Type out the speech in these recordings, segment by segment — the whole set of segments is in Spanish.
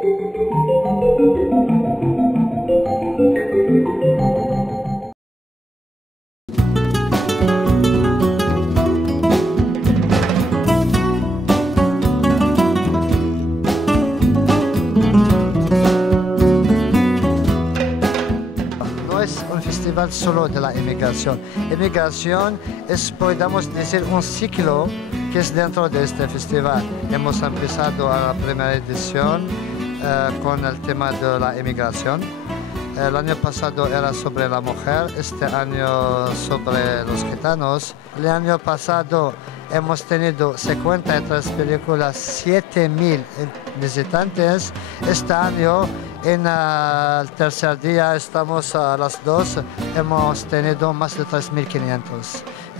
No es un festival solo de la inmigración. Inmigración es, podemos decir, un ciclo que es dentro de este festival. Hemos empezado a la primera edición con el tema de la inmigración. El año pasado era sobre la mujer, este año sobre los gitanos. El año pasado hemos tenido 53 películas, 7.000 visitantes. Este año, en el tercer día, estamos a las 2, hemos tenido más de 3.500.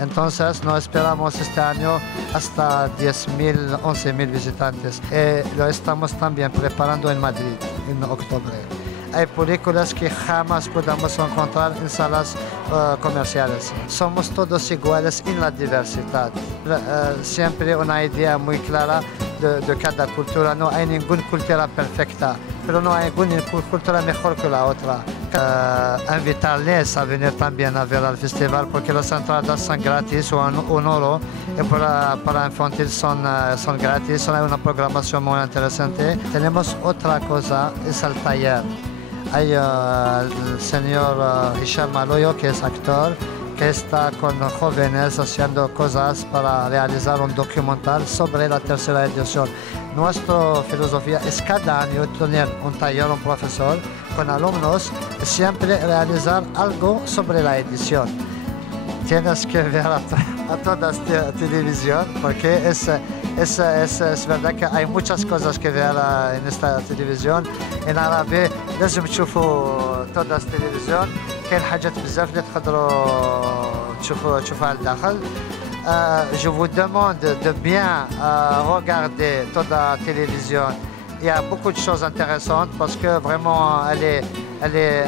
Entonces, no esperamos este año hasta 10.000, 11.000 visitantes. Lo estamos también preparando en Madrid, en octubre. Hay películas que jamás podemos encontrar en salas comerciales. Somos todos iguales en la diversidad. Siempre una idea muy clara de cada cultura. No hay ninguna cultura perfecta, pero no hay ninguna cultura mejor que la otra. Invitarles a venir también a ver el festival porque las entradas son gratis o un euro y para infantil son gratis. Hay una programación muy interesante. Tenemos otra cosa, es el taller. Hay el señor Hisham Aloyo, que es actor, que está con jóvenes haciendo cosas para realizar un documental sobre la tercera edición. Nuestra filosofía es cada año tener un taller, un profesor con alumnos, y siempre realizar algo sobre la edición. Tienes que ver a toda esta televisión porque es verdad que hay muchas cosas que ver en esta televisión. En árabe لازم تشوفوا toda esta televisión. كاين حاجات بزاف اللي تقدروا تشوفوها لداخل. Je vous demande de bien regarder toute la télévision. Il y a beaucoup de choses intéressantes parce que vraiment elle est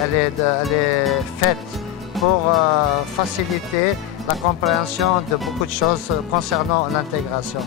faite pour faciliter la compréhension de beaucoup de choses concernant l'intégration.